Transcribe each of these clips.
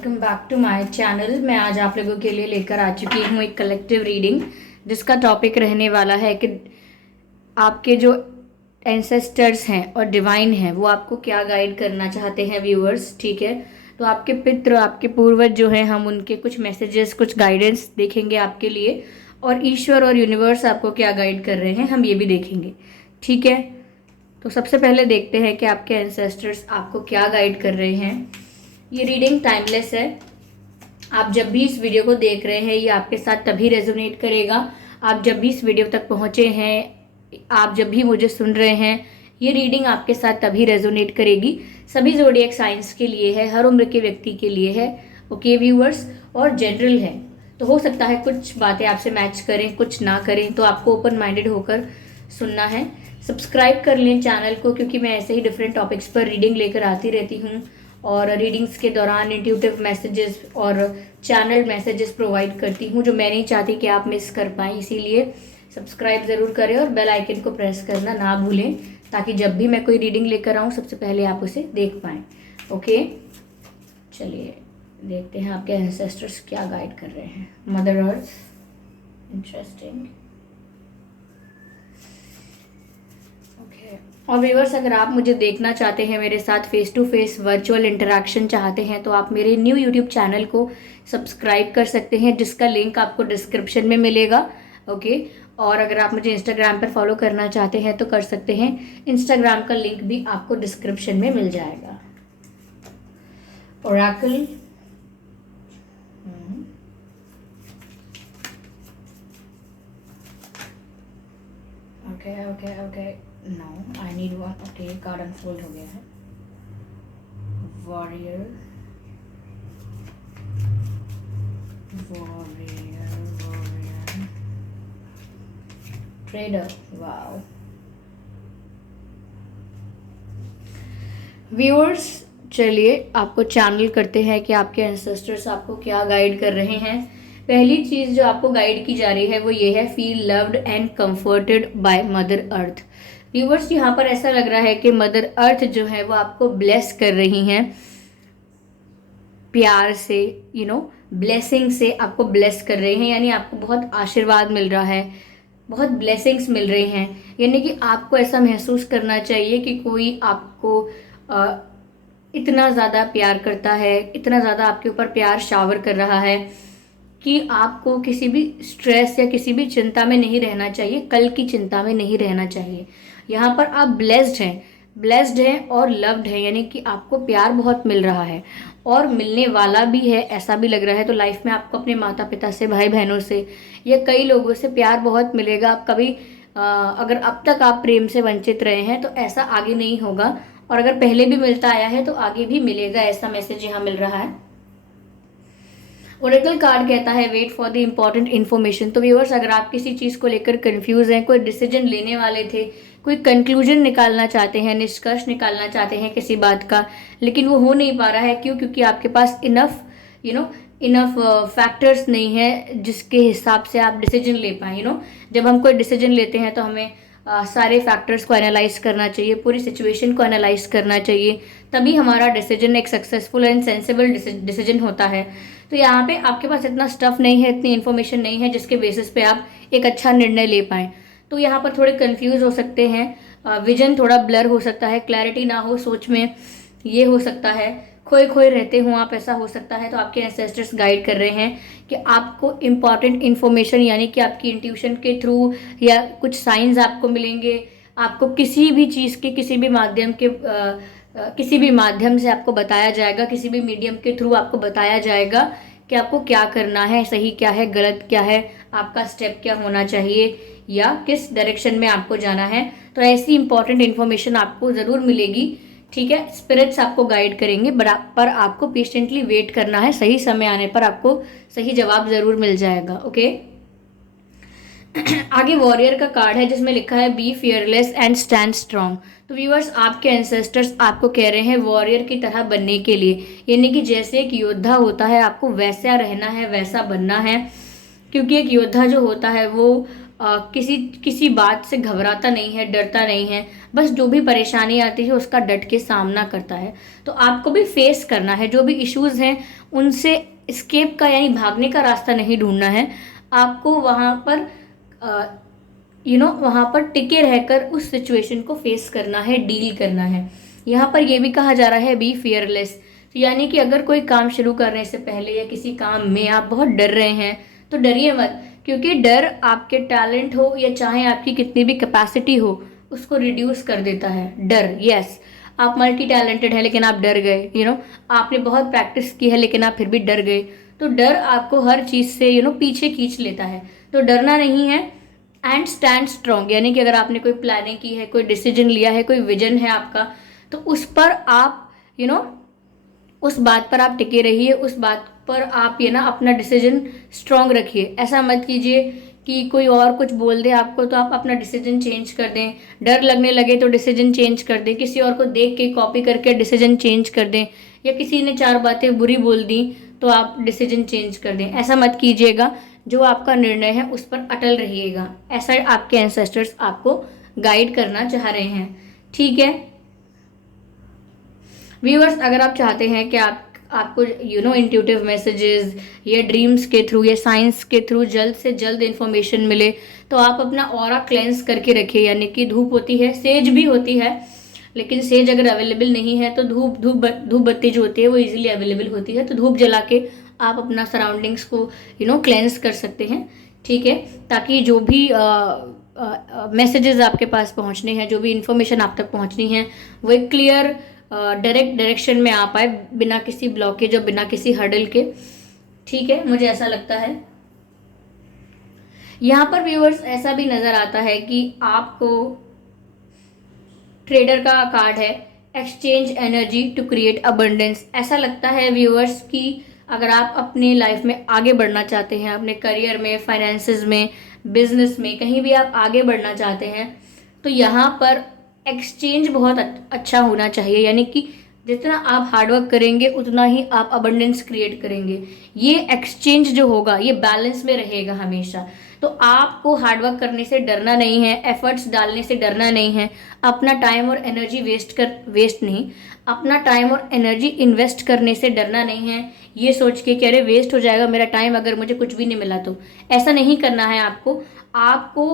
Welcome back to my channel. मैं आज आप लोगों के लिए लेकर आ चुकी हूँ एक कलेक्टिव रीडिंग, जिसका टॉपिक रहने वाला है कि आपके जो एंसेस्टर्स हैं और डिवाइन हैं वो आपको क्या गाइड करना चाहते हैं व्यूअर्स। ठीक है, तो आपके पितृ, आपके पूर्वज जो हैं, हम उनके कुछ मैसेजेस, कुछ गाइडेंस देखेंगे आपके लिए, और ईश्वर और यूनिवर्स आपको क्या गाइड कर रहे हैं हम ये भी देखेंगे। ठीक है, तो सबसे पहले देखते हैं कि आपके एंसेस्टर्स आपको क्या गाइड कर रहे हैं। ये रीडिंग टाइमलेस है। आप जब भी इस वीडियो को देख रहे हैं ये आपके साथ तभी रेजोनेट करेगा। आप जब भी इस वीडियो तक पहुंचे हैं, आप जब भी मुझे सुन रहे हैं, ये रीडिंग आपके साथ तभी रेजोनेट करेगी। सभी ज़ोडिएक साइंस के लिए है, हर उम्र के व्यक्ति के लिए है। ओके व्यूअर्स, और जनरल है, तो हो सकता है कुछ बातें आपसे मैच करें, कुछ ना करें, तो आपको ओपन माइंडेड होकर सुनना है। सब्सक्राइब कर लें चैनल को, क्योंकि मैं ऐसे ही डिफरेंट टॉपिक्स पर रीडिंग लेकर आती रहती हूँ, और रीडिंग्स के दौरान इंट्यूटिव मैसेजेस और चैनल मैसेजेस प्रोवाइड करती हूँ जो मैं नहीं चाहती कि आप मिस कर पाएँ। इसीलिए सब्सक्राइब ज़रूर करें और बेल आइकन को प्रेस करना ना भूलें, ताकि जब भी मैं कोई रीडिंग लेकर आऊँ सबसे पहले आप उसे देख पाएँ। ओके, चलिए देखते हैं आपके एंसेस्टर्स क्या गाइड कर रहे हैं। Mother earth, interesting. और व्यूअर्स, अगर आप मुझे देखना चाहते हैं, मेरे साथ face to face virtual interaction चाहते हैं, तो आप मेरे न्यू यूट्यूब चैनल को सब्सक्राइब कर सकते हैं, जिसका लिंक आपको डिस्क्रिप्शन में मिलेगा। ओके, और अगर आप मुझे इंस्टाग्राम पर फॉलो करना चाहते हैं तो कर सकते हैं, इंस्टाग्राम का लिंक भी आपको डिस्क्रिप्शन में मिल जाएगा। Oracle, okay okay okay, no I need one. Okay, card unfold हो गया है। Warrior, warrior, warrior, trader. Wow viewers, चलिए आपको चैनल करते हैं कि आपके एंसेस्टर्स आपको क्या गाइड कर रहे हैं। पहली चीज़ जो आपको गाइड की जा रही है वो ये है, feel loved and comforted by mother earth. Viewers, यहाँ पर ऐसा लग रहा है कि मदर अर्थ जो है वो आपको ब्लेस कर रही हैं, प्यार से, ब्लेसिंग से आपको ब्लेस कर रहे हैं, यानी आपको बहुत आशीर्वाद मिल रहा है, बहुत ब्लेसिंग्स मिल रही हैं। यानी कि आपको ऐसा महसूस करना चाहिए कि कोई आपको इतना ज़्यादा प्यार करता है, इतना ज़्यादा आपके ऊपर प्यार शावर कर रहा है कि आपको किसी भी स्ट्रेस या किसी भी चिंता में नहीं रहना चाहिए, कल की चिंता में नहीं रहना चाहिए। यहाँ पर आप ब्लेस्ड हैं और लव्ड हैं, यानी कि आपको प्यार बहुत मिल रहा है और मिलने वाला भी है, ऐसा भी लग रहा है। तो लाइफ में आपको अपने माता पिता से, भाई बहनों से या कई लोगों से प्यार बहुत मिलेगा। आप कभी अगर अब तक आप प्रेम से वंचित रहे हैं तो ऐसा आगे नहीं होगा, और अगर पहले भी मिलता आया है तो आगे भी मिलेगा, ऐसा मैसेज यहाँ मिल रहा है। ओरेकल कार्ड कहता है, wait for the important information. तो व्यूअर्स, अगर आप किसी चीज़ को लेकर कंफ्यूज हैं, कोई डिसीजन लेने वाले थे, कोई कंक्लूजन निकालना चाहते हैं, निष्कर्ष निकालना चाहते हैं किसी बात का, लेकिन वो हो नहीं पा रहा है, क्यों? क्योंकि आपके पास इनफ फैक्टर्स नहीं है जिसके हिसाब से आप डिसीजन ले पाए। जब हम कोई डिसीजन लेते हैं तो हमें सारे फैक्टर्स को एनालाइज करना चाहिए, पूरी सिचुएशन को एनालाइज करना चाहिए, तभी हमारा डिसीजन एक सक्सेसफुल एंड सेंसिबल डिसीजन होता है। तो यहाँ पे आपके पास इतना स्टफ नहीं है, इतनी इन्फॉर्मेशन नहीं है जिसके बेसिस पे आप एक अच्छा निर्णय ले पाएँ। तो यहाँ पर थोड़े कंफ्यूज हो सकते हैं, विजन थोड़ा ब्लर हो सकता है, क्लैरिटी ना हो सोच में, ये हो सकता है, खोए खोए रहते हो आप, ऐसा हो सकता है। तो आपके एंसेस्टर्स गाइड कर रहे हैं कि आपको इम्पॉर्टेंट इन्फॉर्मेशन, यानी कि आपकी इंट्यूशन के थ्रू या कुछ साइंस आपको मिलेंगे, आपको किसी भी चीज़ के किसी भी माध्यम से आपको बताया जाएगा, किसी भी मीडियम के थ्रू आपको बताया जाएगा कि आपको क्या करना है, सही क्या है, गलत क्या है, आपका स्टेप क्या होना चाहिए या किस डायरेक्शन में आपको जाना है। तो ऐसी इंपॉर्टेंट इन्फॉर्मेशन आपको ज़रूर मिलेगी। ठीक है, स्पिरिट्स आपको गाइड करेंगे, पर आपको पेशेंटली वेट करना है, सही समय आने पर आपको सही जवाब ज़रूर मिल जाएगा। ओके, आगे वॉरियर का कार्ड है जिसमें लिखा है, be fearless and stand strong. तो व्यूअर्स, आपके एंसेस्टर्स आपको कह रहे हैं वॉरियर की तरह बनने के लिए, यानी कि जैसे एक योद्धा होता है आपको वैसा रहना है, वैसा बनना है। क्योंकि एक योद्धा जो होता है वो किसी किसी बात से घबराता नहीं है, डरता नहीं है, बस जो भी परेशानी आती है उसका डट के सामना करता है। तो आपको भी फेस करना है, जो भी इश्यूज हैं उनसे एस्केप का यानी भागने का रास्ता नहीं ढूंढना है। आपको वहाँ पर वहाँ पर टिके रहकर उस सिचुएशन को फेस करना है, डील करना है। यहाँ पर यह भी कहा जा रहा है बी फियरलेस। तो यानी कि अगर कोई काम शुरू करने से पहले या किसी काम में आप बहुत डर रहे हैं तो डरिए मत, क्योंकि डर आपके टैलेंट हो या चाहे आपकी कितनी भी कैपेसिटी हो उसको रिड्यूस कर देता है। डर, यस, आप मल्टी टैलेंटेड है लेकिन आप डर गए, आपने बहुत प्रैक्टिस की है लेकिन आप फिर भी डर गए। तो डर आपको हर चीज़ से पीछे खींच लेता है। तो डरना नहीं है एंड स्टैंड स्ट्रॉन्ग, यानी कि अगर आपने कोई प्लानिंग की है, कोई डिसीजन लिया है, कोई विजन है आपका, तो उस पर आप उस बात पर आप टिके रहिए, उस बात पर आप अपना डिसीजन स्ट्रॉन्ग रखिए। ऐसा मत कीजिए कि कोई और कुछ बोल दे आपको तो आप अपना डिसीजन चेंज कर दें, डर लगने लगे तो डिसीजन चेंज कर दें, किसी और को देख के कॉपी करके डिसीजन चेंज कर दें, या किसी ने 4 बातें बुरी बोल दी तो आप डिसीजन चेंज कर दें। ऐसा मत कीजिएगा। जो आपका निर्णय है उस पर अटल रहिएगा। ऐसा आपके एंसेस्टर्स आपको गाइड करना चाह रहे हैं, ठीक है व्यूअर्स। अगर आप चाहते हैं कि आपको इंट्यूटिव मैसेजेस या ड्रीम्स के थ्रू या साइंस के थ्रू जल्द से जल्द इन्फॉर्मेशन मिले, तो आप अपना ऑरा क्लेंस करके रखिए। यानी कि धूप होती है, सेज भी होती है, लेकिन सेज अगर अवेलेबल नहीं है तो धूप बत्ती जो होती है वो इजीली अवेलेबल होती है। तो धूप जला के आप अपना सराउंडिंग्स को क्लेंस कर सकते हैं, ठीक है, ताकि जो भी मैसेजेस आपके पास पहुंचने हैं, जो भी इंफॉर्मेशन आप तक पहुंचनी है, वो एक क्लियर डायरेक्ट डायरेक्शन में आ पाए, बिना किसी ब्लॉकेज और बिना किसी हर्डल के, ठीक है, मुझे ऐसा लगता है। यहाँ पर व्यूअर्स ऐसा भी नजर आता है कि आपको ट्रेडर का कार्ड है, exchange energy to create abundance. ऐसा लगता है व्यूअर्स कि अगर आप अपनी लाइफ में आगे बढ़ना चाहते हैं, अपने करियर में, फाइनेंसेस में, बिजनेस में, कहीं भी आप आगे बढ़ना चाहते हैं, तो यहाँ पर एक्सचेंज बहुत अच्छा होना चाहिए। यानी कि जितना आप हार्डवर्क करेंगे उतना ही आप अबंडेंस क्रिएट करेंगे। ये एक्सचेंज जो होगा ये बैलेंस में रहेगा हमेशा। तो आपको हार्डवर्क करने से डरना नहीं है, एफर्ट्स डालने से डरना नहीं है, अपना टाइम और एनर्जी वेस्ट नहीं, अपना टाइम और एनर्जी इन्वेस्ट करने से डरना नहीं है, ये सोच के कि अरे वेस्ट हो जाएगा मेरा टाइम अगर मुझे कुछ भी नहीं मिला तो। ऐसा नहीं करना है आपको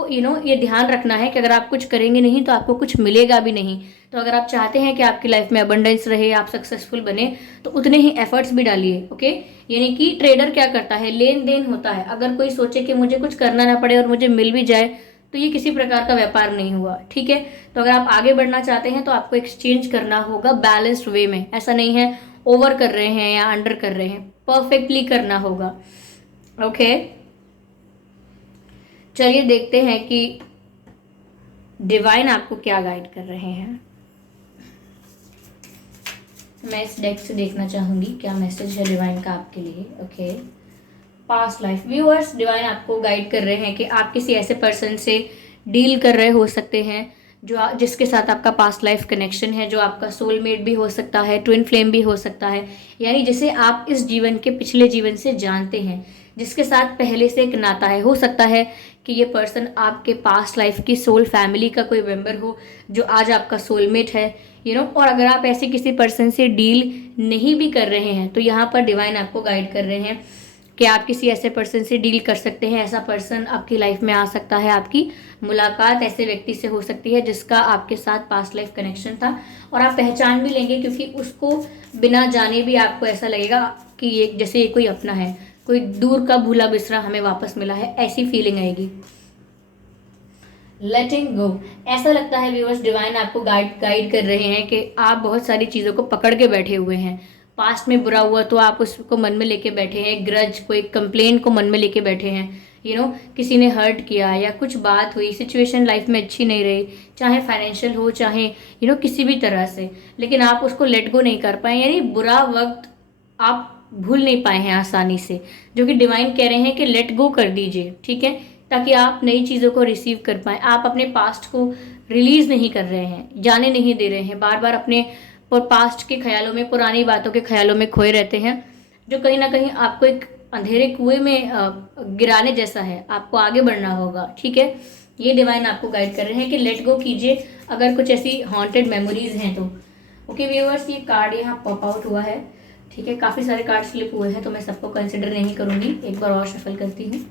ये ध्यान रखना है कि अगर आप कुछ करेंगे नहीं तो आपको कुछ मिलेगा भी नहीं। तो अगर आप चाहते हैं कि आपकी लाइफ में अबंडेंस रहे, आप सक्सेसफुल बने, तो उतने ही एफर्ट्स भी डालिए, ओके। यानी कि ट्रेडर क्या करता है, लेन देन होता है। अगर कोई सोचे कि मुझे कुछ करना ना पड़े और मुझे मिल भी जाए, तो ये किसी प्रकार का व्यापार नहीं हुआ, ठीक है। तो अगर आप आगे बढ़ना चाहते हैं तो आपको एक्सचेंज करना होगा बैलेंस्ड वे में। ऐसा नहीं है ओवर कर रहे हैं या अंडर कर रहे हैं, परफेक्टली करना होगा, ओके। चलिए देखते हैं कि डिवाइन आपको क्या गाइड कर रहे हैं। मैं इस डेक से देखना चाहूंगी क्या मैसेज है डिवाइन का आपके लिए, okay. Past life viewers, divine आपको गाइड कर रहे हैं कि आप किसी ऐसे पर्सन से डील कर रहे हो सकते हैं जिसके साथ आपका पास्ट लाइफ कनेक्शन है, जो आपका सोलमेट भी हो सकता है, ट्विन फ्लेम भी हो सकता है, यानी जिसे आप इस जीवन के पिछले जीवन से जानते हैं, जिसके साथ पहले से एक नाता है। हो सकता है कि ये पर्सन आपके पास्ट लाइफ की सोल फैमिली का कोई मेंबर हो जो आज आपका सोलमेट है, और अगर आप ऐसे किसी पर्सन से डील नहीं भी कर रहे हैं तो यहाँ पर डिवाइन आपको गाइड कर रहे हैं कि आप किसी ऐसे पर्सन से डील कर सकते हैं। ऐसा पर्सन आपकी लाइफ में आ सकता है, आपकी मुलाकात ऐसे व्यक्ति से हो सकती है जिसका आपके साथ पास्ट लाइफ कनेक्शन था, और आप पहचान भी लेंगे क्योंकि उसको बिना जाने भी आपको ऐसा लगेगा कि ये जैसे ये कोई अपना है, कोई दूर का भूला बिसरा हमें वापस मिला है, ऐसी फीलिंग आएगी। लेटिंग गो, ऐसा लगता है व्यूअर्स डिवाइन आपको गाइड कर रहे हैं कि आप बहुत सारी चीज़ों को पकड़ के बैठे हुए हैं। पास्ट में बुरा हुआ तो आप उसको मन में लेके बैठे हैं, ग्रज कोई कंप्लेंट को मन में लेके बैठे हैं, किसी ने हर्ट किया या कुछ बात हुई, सिचुएशन लाइफ में अच्छी नहीं रही, चाहे फाइनेंशियल हो चाहे किसी भी तरह से, लेकिन आप उसको लेट गो नहीं कर पाए, यानी बुरा वक्त आप भूल नहीं पाए हैं आसानी से, जो कि डिवाइन कह रहे हैं कि लेट गो कर दीजिए, ठीक है, ताकि आप नई चीज़ों को रिसीव कर पाएँ। आप अपने पास्ट को रिलीज नहीं कर रहे हैं, जाने नहीं दे रहे हैं, बार बार अपने पास्ट के ख्यालों में, पुरानी बातों के ख्यालों में खोए रहते हैं, जो कहीं ना कहीं आपको एक अंधेरे कुएं में गिराने जैसा है, आपको आगे बढ़ना होगा। ठीक है, ये डिवाइन आपको गाइड कर रहे हैं कि लेट गो कीजिए अगर कुछ ऐसी हॉन्टेड मेमोरीज हैं तो। ओके व्यूअर्स, ये कार्ड यहाँ पॉप आउट हुआ है। ठीक है, काफ़ी सारे कार्ड स्लिप हुए हैं तो मैं सबको कंसिडर नहीं करूँगी, एक बार और शफल करती हूँ।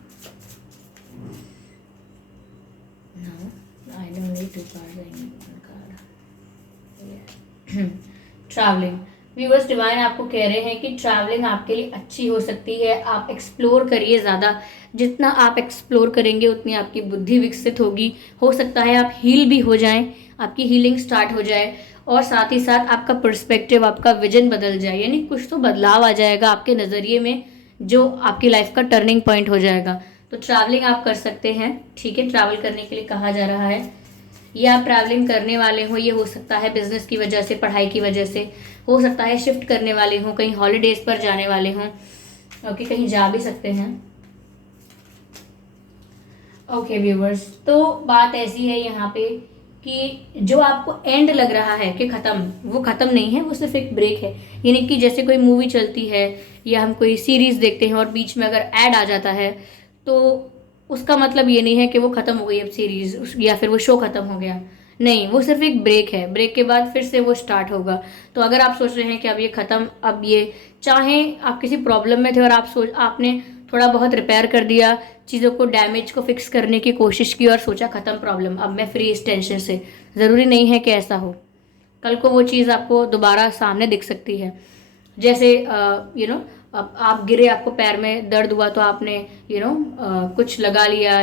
ट्रैवलिंग, व्यूअर्स डिवाइन आपको कह रहे हैं कि ट्रैवलिंग आपके लिए अच्छी हो सकती है। आप एक्सप्लोर करिए ज़्यादा, जितना आप एक्सप्लोर करेंगे उतनी आपकी बुद्धि विकसित होगी। हो सकता है आप हील भी हो जाएं, आपकी हीलिंग स्टार्ट हो जाए, और साथ ही साथ आपका पर्सपेक्टिव, आपका विजन बदल जाए, यानी कुछ तो बदलाव आ जाएगा आपके नज़रिए में जो आपकी लाइफ का टर्निंग पॉइंट हो जाएगा। तो ट्रैवलिंग आप कर सकते हैं। ठीक है, ट्रैवल करने के लिए कहा जा रहा है। ये आप ट्रैवलिंग करने वाले हो, ये हो सकता है बिजनेस की वजह से, पढ़ाई की वजह से, हो सकता है शिफ्ट करने वाले हों, कहीं हॉलीडेज पर जाने वाले हों। ओके, कहीं जा भी सकते हैं। ओके व्यूवर्स, तो बात ऐसी है यहाँ पे कि जो आपको एंड लग रहा है कि ख़त्म, वो ख़त्म नहीं है, वो सिर्फ एक ब्रेक है। यानी कि जैसे कोई मूवी चलती है या हम कोई सीरीज़ देखते हैं और बीच में अगर ऐड आ जाता है तो उसका मतलब ये नहीं है कि वो ख़त्म हो गई अब सीरीज़ या फिर वो शो ख़त्म हो गया। नहीं, वो सिर्फ एक ब्रेक है, ब्रेक के बाद फिर से वो स्टार्ट होगा। तो अगर आप सोच रहे हैं कि अब ये ख़त्म, अब ये, चाहे आप किसी प्रॉब्लम में थे और आपने थोड़ा बहुत रिपेयर कर दिया, चीज़ों को, डैमेज को फिक्स करने की कोशिश की और सोचा ख़त्म प्रॉब्लम, अब मैं फ्री इस टेंशन से, ज़रूरी नहीं है कि ऐसा हो। कल को वो चीज़ आपको दोबारा सामने दिख सकती है। जैसे आप गिरे, आपको पैर में दर्द हुआ तो आपने कुछ लगा लिया,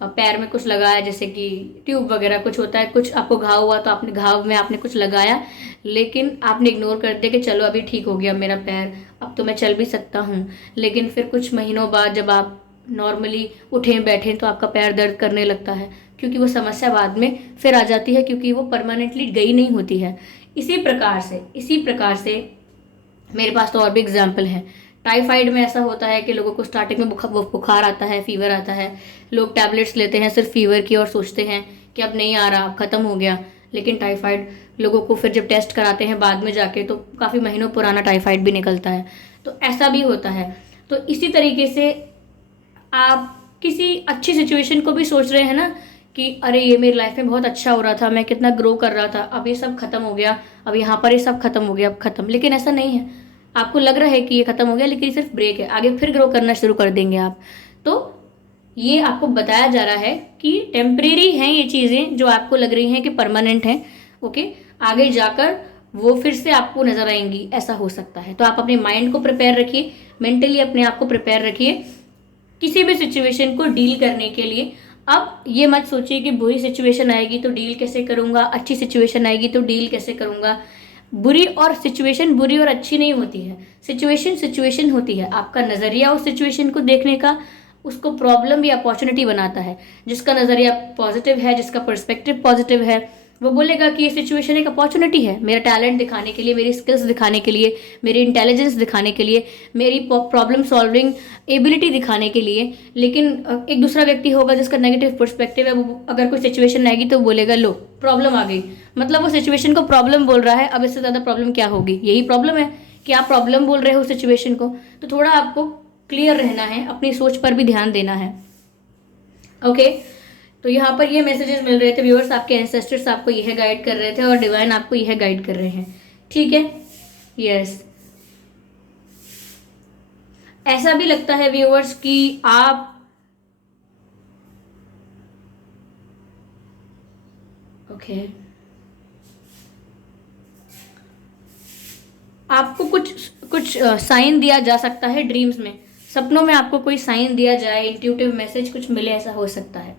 पैर में कुछ लगाया, जैसे कि ट्यूब वगैरह कुछ होता है, कुछ आपको घाव हुआ तो आपने घाव में आपने कुछ लगाया, लेकिन आपने इग्नोर कर दिया कि चलो अभी ठीक हो गया मेरा पैर, अब तो मैं चल भी सकता हूँ। लेकिन फिर कुछ महीनों बाद जब आप नॉर्मली उठें बैठें तो आपका पैर दर्द करने लगता है, क्योंकि वो समस्या बाद में फिर आ जाती है, क्योंकि वो परमानेंटली गई नहीं होती है। इसी प्रकार से मेरे पास तो और भी एग्जाम्पल हैं। टाइफाइड में ऐसा होता है कि लोगों को स्टार्टिंग में बुखार आता है, फीवर आता है, लोग टैबलेट्स लेते हैं सिर्फ फीवर की और सोचते हैं कि अब नहीं आ रहा, अब ख़त्म हो गया। लेकिन टाइफाइड लोगों को फिर जब टेस्ट कराते हैं बाद में जाके तो काफ़ी महीनों पुराना टाइफाइड भी निकलता है। तो ऐसा भी होता है। तो इसी तरीके से आप किसी अच्छी सिचुएशन को भी सोच रहे हैं ना कि अरे ये मेरी लाइफ में बहुत अच्छा हो रहा था, मैं कितना ग्रो कर रहा था, अब ये सब खत्म हो गया, अब यहाँ पर ये सब खत्म हो गया, अब खत्म। लेकिन ऐसा नहीं है, आपको लग रहा है कि ये खत्म हो गया, लेकिन ये सिर्फ ब्रेक है, आगे फिर ग्रो करना शुरू कर देंगे आप। तो ये आपको बताया जा रहा है कि टेम्परेरी हैं ये चीज़ें जो आपको लग रही हैं कि परमानेंट हैं। ओके, आगे जाकर वो फिर से आपको नजर आएंगी, ऐसा हो सकता है। तो आप अपने माइंड को प्रिपेयर रखिए, मेंटली अपने आप को प्रिपेयर रखिए किसी भी सिचुएशन को डील करने के लिए। अब ये मत सोचिए कि बुरी सिचुएशन आएगी तो डील कैसे करूँगा, अच्छी सिचुएशन आएगी तो डील कैसे करूँगा। बुरी और सिचुएशन बुरी और अच्छी नहीं होती है, सिचुएशन होती है। आपका नज़रिया उस सिचुएशन को देखने का उसको प्रॉब्लम या अपॉर्चुनिटी बनाता है। जिसका नज़रिया पॉजिटिव है, जिसका पर्सपेक्टिव पॉजिटिव है, वो बोलेगा कि ये सिचुएशन एक अपॉर्चुनिटी है मेरा टैलेंट दिखाने के लिए, मेरी स्किल्स दिखाने के लिए, मेरी इंटेलिजेंस दिखाने के लिए, मेरी प्रॉब्लम सॉल्विंग एबिलिटी दिखाने के लिए। लेकिन एक दूसरा व्यक्ति होगा जिसका नेगेटिव पर्सपेक्टिव है, वो अगर कोई सिचुएशन आएगी तो बोलेगा लो प्रॉब्लम आ गई, मतलब वो सिचुएशन को प्रॉब्लम बोल रहा है। अब इससे ज़्यादा प्रॉब्लम क्या होगी, यही प्रॉब्लम है कि आप प्रॉब्लम बोल रहे हो सिचुएशन को। तो थोड़ा आपको क्लियर रहना है, अपनी सोच पर भी ध्यान देना है। ओके, तो यहाँ पर ये मैसेजेस मिल रहे थे व्यूअर्स, आपके एंसेस्टर्स आपको यह गाइड कर रहे थे और डिवाइन आपको यह गाइड कर रहे हैं। ठीक है, यस। ऐसा भी लगता है व्यूअर्स कि आप आपको कुछ साइन दिया जा सकता है ड्रीम्स में, सपनों में आपको कोई साइन दिया जाए, इंट्यूटिव मैसेज कुछ मिले, ऐसा हो सकता है।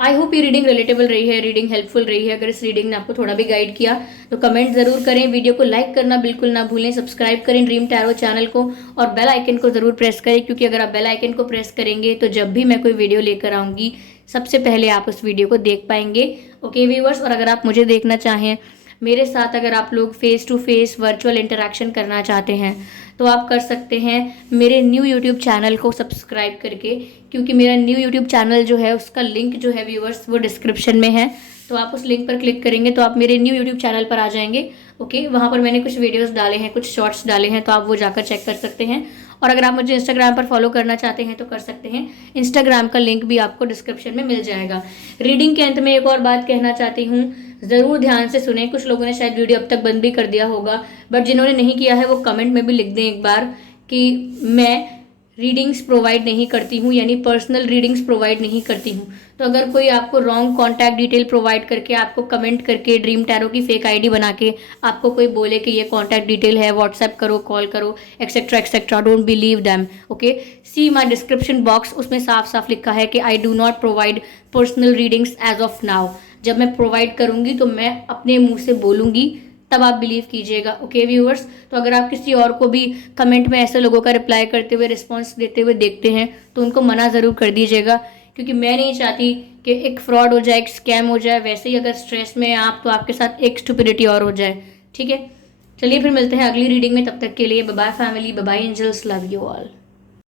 आई होप ये रीडिंग रिलेटेबल रही है, रीडिंग हेल्पफुल रही है। अगर इस रीडिंग ने आपको थोड़ा भी गाइड किया तो कमेंट जरूर करें, वीडियो को लाइक करना बिल्कुल ना भूलें, सब्सक्राइब करें ड्रीम टैरो चैनल को और बेल आइकन को जरूर प्रेस करें, क्योंकि अगर आप बेल आइकन को प्रेस करेंगे तो जब भी मैं कोई वीडियो लेकर आऊँगी सबसे पहले आप उस वीडियो को देख पाएंगे। ओके व्यूअर्स, और अगर आप मुझे देखना चाहें मेरे साथ, अगर आप लोग face to face virtual interaction करना चाहते हैं तो आप कर सकते हैं मेरे न्यू यूट्यूब चैनल को सब्सक्राइब करके, क्योंकि मेरा न्यू यूट्यूब चैनल जो है उसका लिंक जो है व्यूअर्स वो डिस्क्रिप्शन में है। तो आप उस लिंक पर क्लिक करेंगे तो आप मेरे न्यू यूट्यूब चैनल पर आ जाएंगे। ओके, वहाँ पर मैंने कुछ वीडियोस डाले हैं, कुछ शॉर्ट्स डाले हैं, तो आप वो जाकर चेक कर सकते हैं। और अगर आप मुझे इंस्टाग्राम पर फॉलो करना चाहते हैं तो कर सकते हैं, इंस्टाग्राम का लिंक भी आपको डिस्क्रिप्शन में मिल जाएगा। रीडिंग के अंत में एक और बात कहना चाहती हूँ, ज़रूर ध्यान से सुने। कुछ लोगों ने शायद वीडियो अब तक बंद भी कर दिया होगा, बट जिन्होंने नहीं किया है वो कमेंट में भी लिख दें एक बार कि मैं रीडिंग्स प्रोवाइड नहीं करती हूँ, यानी पर्सनल रीडिंग्स प्रोवाइड नहीं करती हूँ। तो अगर कोई आपको रॉन्ग कॉन्टैक्ट डिटेल प्रोवाइड करके, आपको कमेंट करके, ड्रीम टैरो की फेक आईडी बना के आपको कोई बोले कि ये कॉन्टैक्ट डिटेल है, व्हाट्सएप करो, कॉल करो, etcetera etcetera, don't believe them. Okay, see my description box, उसमें साफ साफ लिखा है कि I do not provide personal readings as of now. जब मैं प्रोवाइड करूँगी तो मैं अपने मुँह से बोलूँगी, तब आप बिलीव कीजिएगा। ओके व्यूअर्स, तो अगर आप किसी और को भी कमेंट में ऐसे लोगों का रिप्लाई करते हुए, रिस्पॉन्स देते हुए देखते हैं तो उनको मना ज़रूर कर दीजिएगा, क्योंकि मैं नहीं चाहती कि एक फ्रॉड हो जाए, एक स्कैम हो जाए। वैसे ही अगर स्ट्रेस में हैं आप तो आपके साथ एक स्टुपिडिटी और हो जाए। ठीक है, चलिए फिर मिलते हैं अगली रीडिंग में। तब तक के लिए bye bye family, bye bye angels, love you all.